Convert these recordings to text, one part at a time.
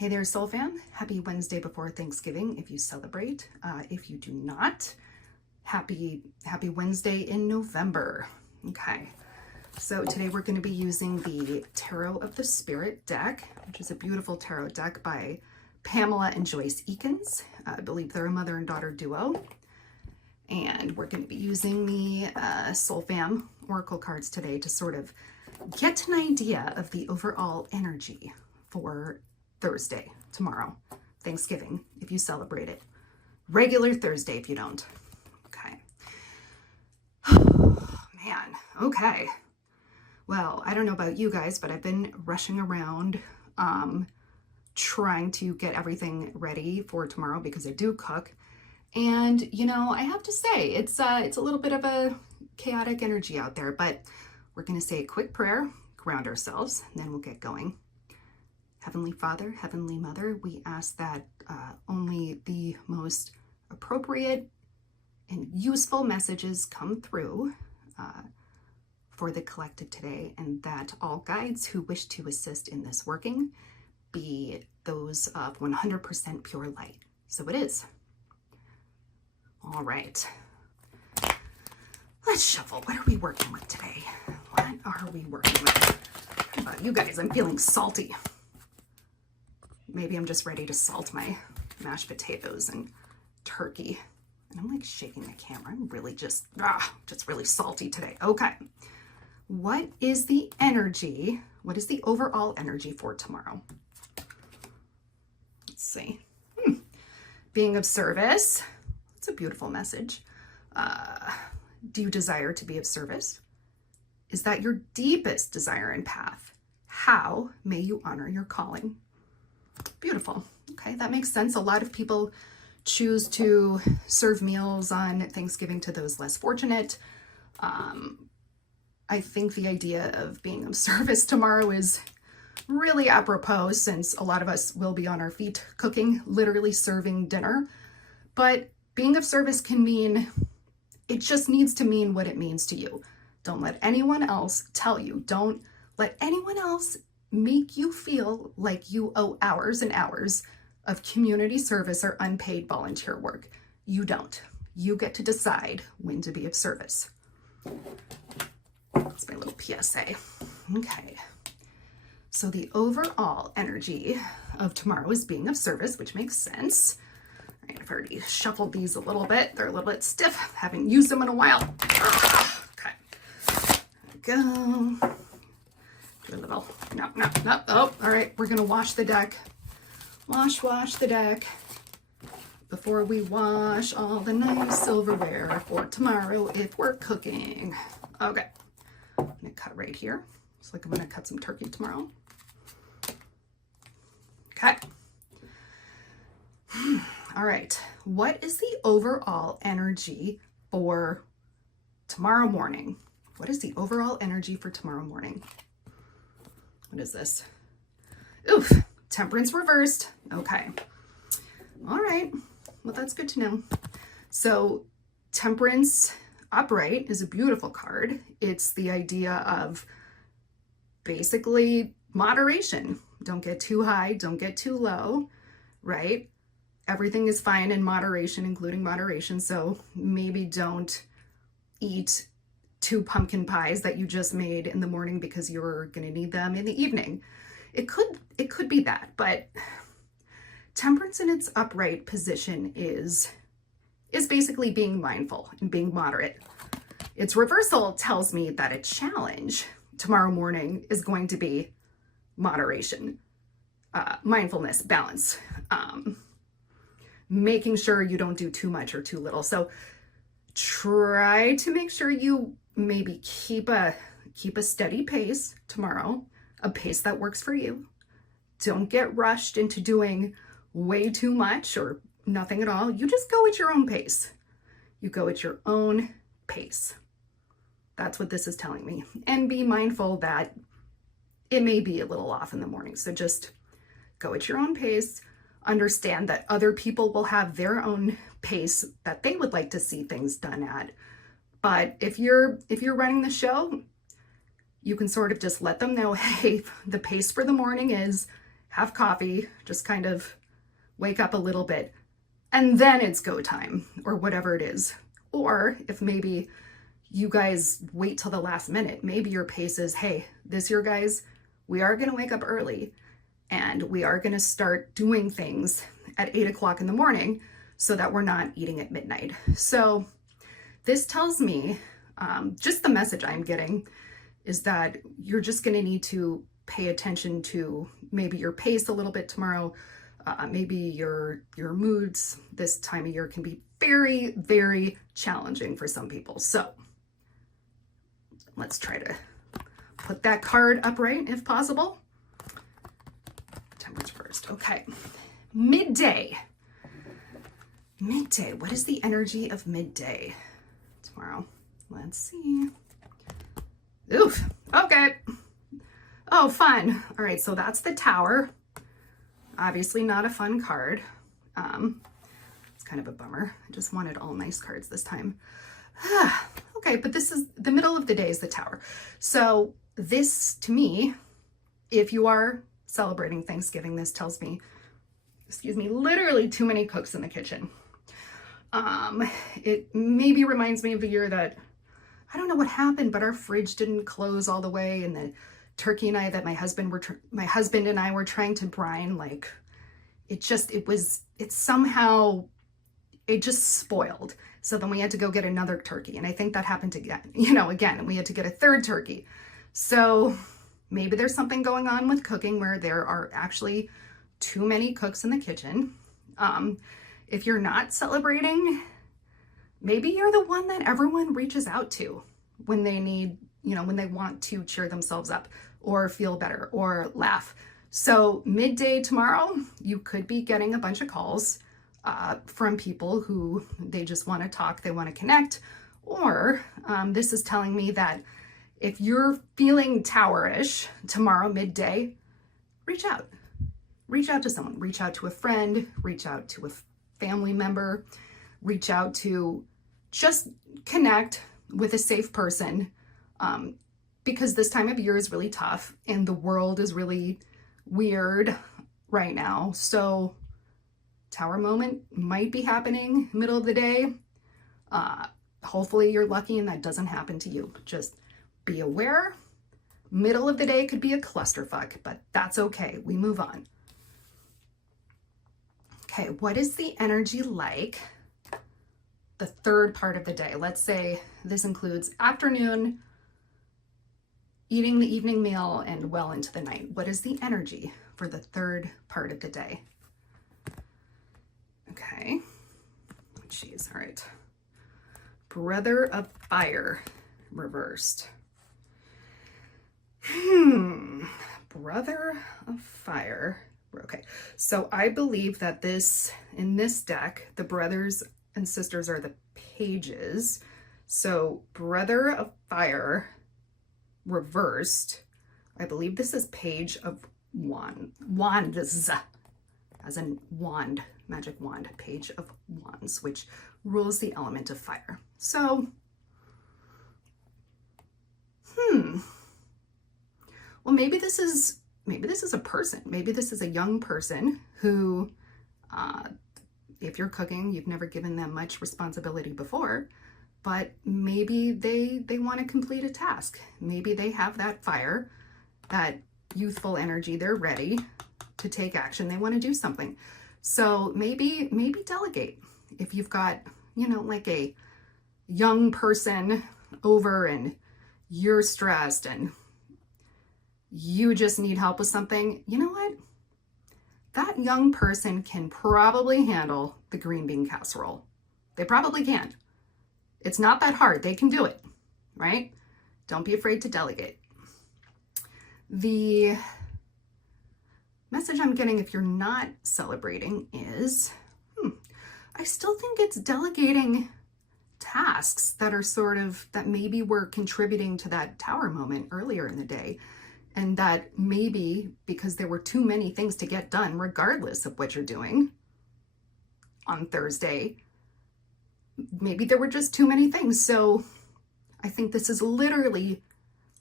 Hey there, Soul Fam. Happy Wednesday before Thanksgiving if you celebrate. If you do not, happy Wednesday in November. Okay, so today we're going to be using the Tarot of the Spirit deck, which is a beautiful tarot deck by Pamela and Joyce Eakins. I believe they're a mother and daughter duo. And we're going to be using the Soul Fam Oracle cards today to sort of get an idea of the overall energy for Thursday, tomorrow, Thanksgiving, if you celebrate it. Regular Thursday if you don't. Okay. Man, okay. Well, I don't know about you guys, but I've been rushing around trying to get everything ready for tomorrow because I do cook. And, you know, I have to say, it's a little bit of a chaotic energy out there, but we're going to say a quick prayer, ground ourselves, and then we'll get going. Heavenly Father, Heavenly Mother, we ask that only the most appropriate and useful messages come through for the collective today, and that all guides who wish to assist in this working be those of 100% pure light. So it is. All right. Let's shuffle. What are we working with today? What are we working with? How about you guys? I'm feeling salty. Maybe I'm just ready to salt my mashed potatoes and turkey. And I'm like shaking the camera. I'm really just really salty today. Okay. What is the energy? What is the overall energy for tomorrow? Let's see. Being of service. It's a beautiful message. Do you desire to be of service? Is that your deepest desire and path? How may you honor your calling? Beautiful. Okay, that makes sense. A lot of people choose to serve meals on Thanksgiving to those less fortunate. I think the idea of being of service tomorrow is really apropos since a lot of us will be on our feet cooking, literally serving dinner. But being of service can mean, it just needs to mean what it means to you. Don't let anyone else tell you. Don't let anyone else make you feel like you owe hours and hours of community service or unpaid volunteer work. You don't. You get to decide when to be of service. That's my little PSA. Okay. So the overall energy of tomorrow is being of service, which makes sense. All right, I've already shuffled these a little bit. They're a little bit stiff. Haven't used them in a while. Okay. There we go. Do a little, no. Oh, all right. We're going to wash the deck. Wash the deck before we wash all the nice silverware for tomorrow if we're cooking. Okay. I'm going to cut right here. Looks like I'm going to cut some turkey tomorrow. Okay. All right. What is the overall energy for tomorrow morning? What is the overall energy for tomorrow morning? What is this? Oof, Temperance reversed. Okay. All right. Well, that's good to know. So Temperance upright is a beautiful card. It's the idea of basically moderation. Don't get too high, don't get too low, right? Everything is fine in moderation, including moderation. So maybe don't eat 2 pumpkin pies that you just made in the morning because you're going to need them in the evening. It could be that, but Temperance in its upright position is basically being mindful and being moderate. Its reversal tells me that a challenge tomorrow morning is going to be moderation, mindfulness, balance, making sure you don't do too much or too little. So try to make sure you maybe keep a steady pace tomorrow, a pace that works for you. Don't get rushed into doing way too much or nothing at all. You just go at your own pace. You go at your own pace. That's what this is telling me. And be mindful that it may be a little off in the morning. So just go at your own pace. Understand that other people will have their own pace that they would like to see things done at. But if you're running the show, you can sort of just let them know, hey, the pace for the morning is have coffee, just kind of wake up a little bit, and then it's go time or whatever it is. Or if maybe you guys wait till the last minute, maybe your pace is, hey, this year, guys, we are going to wake up early and we are going to start doing things at 8 o'clock in the morning so that we're not eating at midnight. So this tells me, just the message I'm getting is that you're just going to need to pay attention to maybe your pace a little bit tomorrow. Maybe your moods this time of year can be very, very challenging for some people. So let's try to put that card upright if possible. Temperance first. Okay. Midday. Midday. What is the energy of midday tomorrow? Let's see. Oof. Okay. Oh, fun. All right. So that's the Tower. Obviously not a fun card. It's kind of a bummer. I just wanted all nice cards this time. Okay, but this is the middle of the day is the Tower. So this, to me, if you are celebrating Thanksgiving, this tells me, excuse me, literally too many cooks in the kitchen. It maybe reminds me of a year that, I don't know what happened, but our fridge didn't close all the way, and the turkey and I that my husband and I were trying to brine, like it just spoiled. So then we had to go get another turkey. And I think that happened again, and we had to get a third turkey. So maybe there's something going on with cooking where there are actually too many cooks in the kitchen. If you're not celebrating, maybe you're the one that everyone reaches out to when they need, when they want to cheer themselves up or feel better or laugh. So midday tomorrow, you could be getting a bunch of calls from people who they just want to talk, they want to connect, or this is telling me that if you're feeling Towerish tomorrow midday, reach out to someone, reach out to a friend, reach out to a family member, reach out to just connect with a safe person, because this time of year is really tough and the world is really weird right now. So Tower moment might be happening middle of the day. Hopefully you're lucky and that doesn't happen to you. Just be aware. Middle of the day could be a clusterfuck, but that's okay. We move on. Okay, what is the energy like the third part of the day? Let's say this includes afternoon, eating the evening meal, and well into the night. What is the energy for the third part of the day? Okay. Jeez, all right. Brother of Fire reversed. Brother of Fire. Okay, so I believe that in this deck, the brothers and sisters are the pages. So Brother of Fire reversed. I believe this is Page of Wands, as in wand, magic wand, Page of Wands, which rules the element of fire. So, well, maybe this is a person. Maybe this is a young person who, if you're cooking, you've never given them much responsibility before, but maybe they want to complete a task. Maybe they have that fire, that youthful energy. They're ready to take action. They want to do something. So maybe delegate. If you've got, like a young person over and you're stressed and you just need help with something, you know what? That young person can probably handle the green bean casserole. They probably can. It's not that hard. They can do it, right? Don't be afraid to delegate. The message I'm getting if you're not celebrating is, I still think it's delegating tasks that are that maybe were contributing to that Tower moment earlier in the day. And that maybe because there were too many things to get done, regardless of what you're doing on Thursday, maybe there were just too many things. So I think this is literally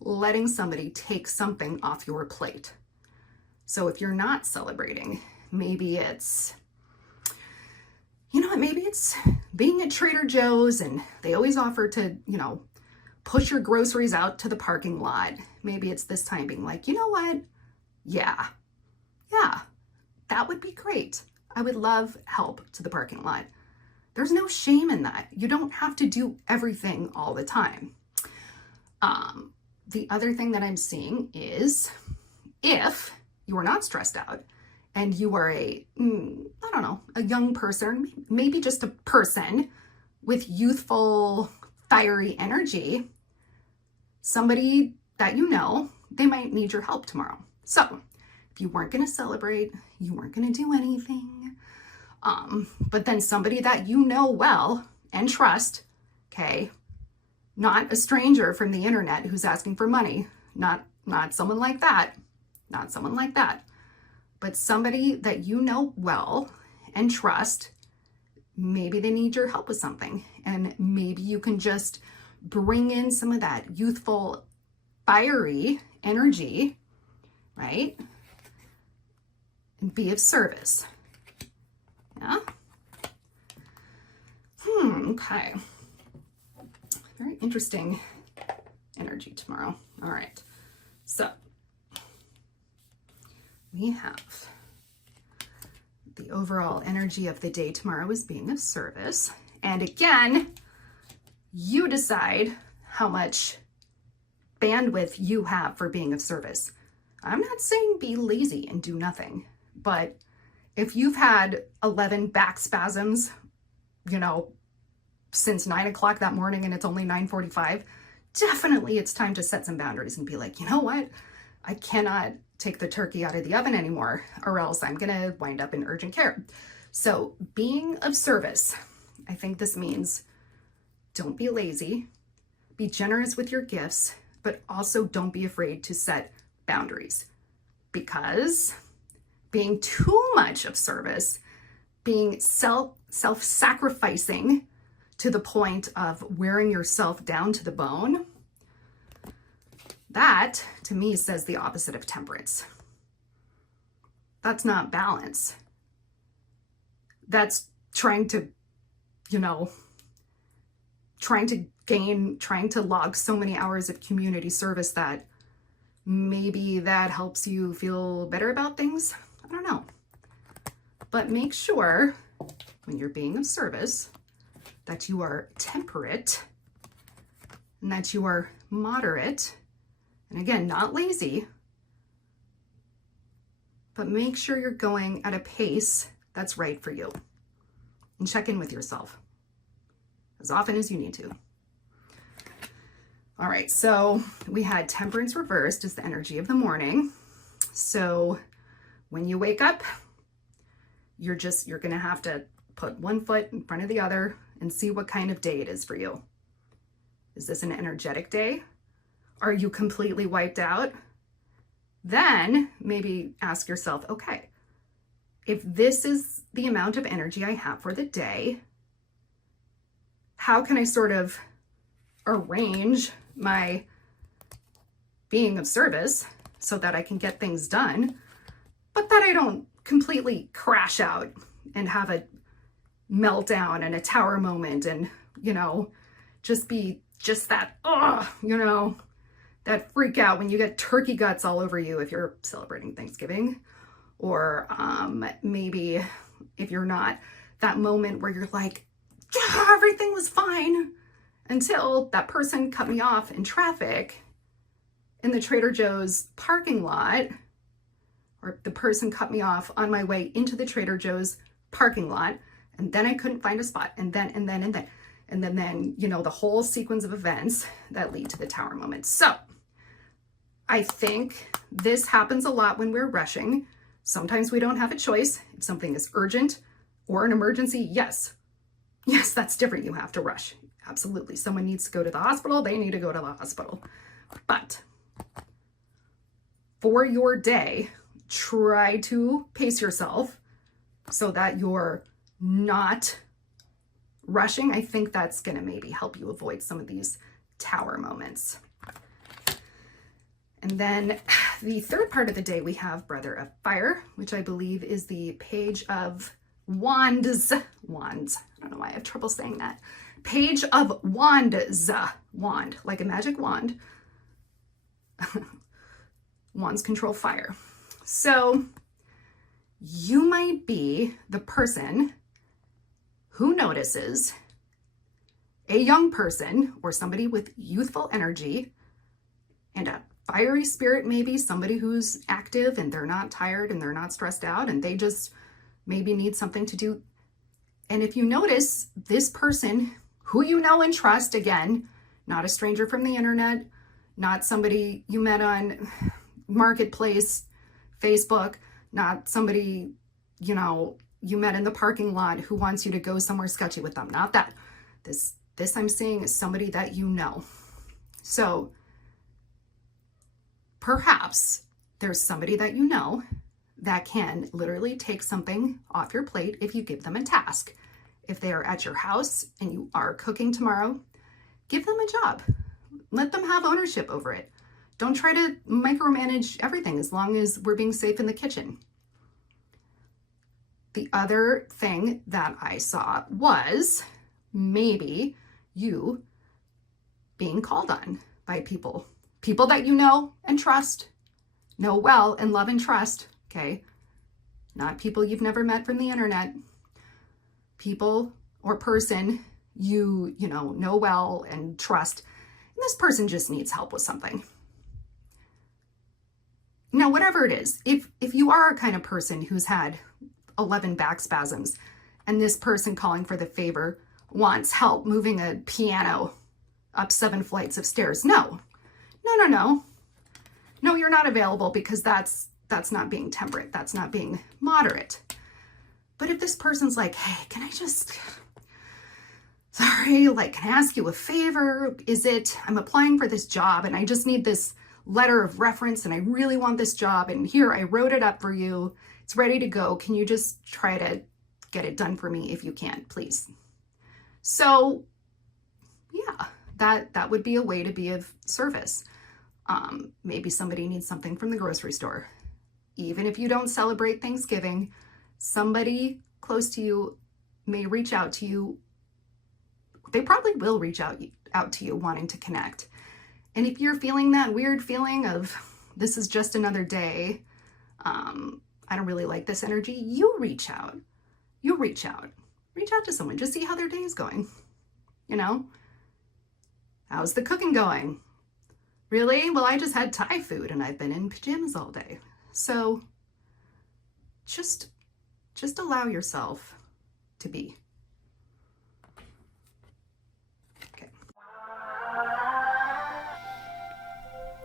letting somebody take something off your plate. So if you're not celebrating, maybe it's, you know what, maybe it's being at Trader Joe's and they always offer to, you know, push your groceries out to the parking lot. Maybe it's this time being like, you know what? Yeah, that would be great. I would love help to the parking lot. There's no shame in that. You don't have to do everything all the time. The other thing that I'm seeing is if you are not stressed out and you are a young person, maybe just a person with youthful, fiery energy, somebody that you know, they might need your help tomorrow. So if you weren't going to celebrate, you weren't going to do anything, but then somebody that you know well and trust, okay, not a stranger from the internet who's asking for money, not someone like that, but somebody that you know well and trust, maybe they need your help with something, and maybe you can just bring in some of that youthful, fiery energy, right? And be of service. Yeah? Okay. Very interesting energy tomorrow. All right. So we have the overall energy of the day tomorrow is being of service. And again, you decide how much bandwidth you have for being of service. I'm not saying be lazy and do nothing, but if you've had 11 back spasms, you know, since 9 o'clock that morning and it's only 9:45, definitely it's time to set some boundaries and be like, you know what? I cannot take the turkey out of the oven anymore, or else I'm gonna wind up in urgent care. So being of service, I think this means don't be lazy, be generous with your gifts, but also don't be afraid to set boundaries, because being too much of service, being self-sacrificing to the point of wearing yourself down to the bone, that to me says the opposite of temperance. That's not balance. That's trying to log so many hours of community service that maybe that helps you feel better about things. I don't know. But make sure when you're being of service that you are temperate and that you are moderate. And again, not lazy, but make sure you're going at a pace that's right for you. And check in with yourself as often as you need to. All right, so we had temperance reversed as the energy of the morning. So when you wake up, you're gonna have to put one foot in front of the other and see what kind of day it is for you. Is this an energetic day? Are you completely wiped out? Then maybe ask yourself, okay, if this is the amount of energy I have for the day, how can I sort of arrange my being of service so that I can get things done, but that I don't completely crash out and have a meltdown and a tower moment and, just be just that, that freak out when you get turkey guts all over you if you're celebrating Thanksgiving, or maybe if you're not, that moment where you're like, yeah, everything was fine until that person cut me off in traffic in the Trader Joe's parking lot, or the person cut me off on my way into the Trader Joe's parking lot, and then I couldn't find a spot, and then, the whole sequence of events that lead to the tower moment. So I think this happens a lot when we're rushing. Sometimes we don't have a choice. If something is urgent or an emergency, yes, that's different. You have to rush. Absolutely. Someone needs to go to the hospital. They need to go to the hospital. But for your day, try to pace yourself so that you're not rushing. I think that's going to maybe help you avoid some of these tower moments. And then the third part of the day, we have Brother of Fire, which I believe is the Page of Wands. Wands. I don't know why I have trouble saying that. Page of Wands. Wand, like a magic wand. Wands control fire. So you might be the person who notices a young person or somebody with youthful energy and a fiery spirit, maybe somebody who's active and they're not tired and they're not stressed out and they just maybe need something to do. And if you notice this person who you know and trust, again, not a stranger from the internet, not somebody you met on Marketplace, Facebook, not somebody, you met in the parking lot who wants you to go somewhere sketchy with them. Not that. This I'm seeing is somebody that you know. So perhaps there's somebody that you know that can literally take something off your plate if you give them a task. If they are at your house and you are cooking tomorrow, give them a job. Let them have ownership over it. Don't try to micromanage everything as long as we're being safe in the kitchen. The other thing that I saw was maybe you being called on by people that you know and trust, know well and love and trust, okay? Not people you've never met from the internet. People or person you know well and trust. And this person just needs help with something. Now, whatever it is, if you are a kind of person who's had 11 back spasms and this person calling for the favor wants help moving a piano up 7 flights of stairs, no, you're not available, because that's not being temperate. That's not being moderate. But if this person's like, hey, can I ask you a favor? I'm applying for this job and I just need this letter of reference and I really want this job, and here, I wrote it up for you. It's ready to go. Can you just try to get it done for me if you can, please? So yeah, that would be a way to be of service. Maybe somebody needs something from the grocery store. Even if you don't celebrate Thanksgiving, somebody close to you may reach out to you. They probably will reach out to you wanting to connect. And if you're feeling that weird feeling of this is just another day, I don't really like this energy, you reach out. Reach out to someone. Just see how their day is going. How's the cooking going? Really? Well, I just had Thai food and I've been in pajamas all day. So just allow yourself to be. Okay.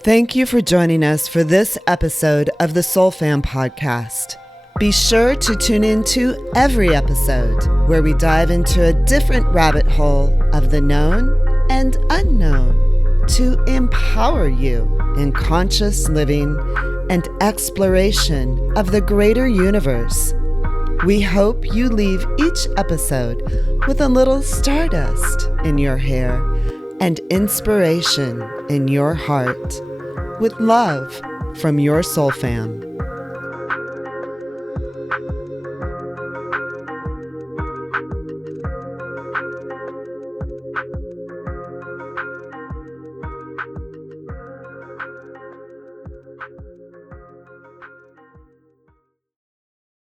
Thank you for joining us for this episode of the Soul Fam podcast. Be sure to tune in to every episode where we dive into a different rabbit hole of the known and unknown to empower you in conscious living and exploration of the greater universe. We hope you leave each episode with a little stardust in your hair and inspiration in your heart. With love from your Soul Fam.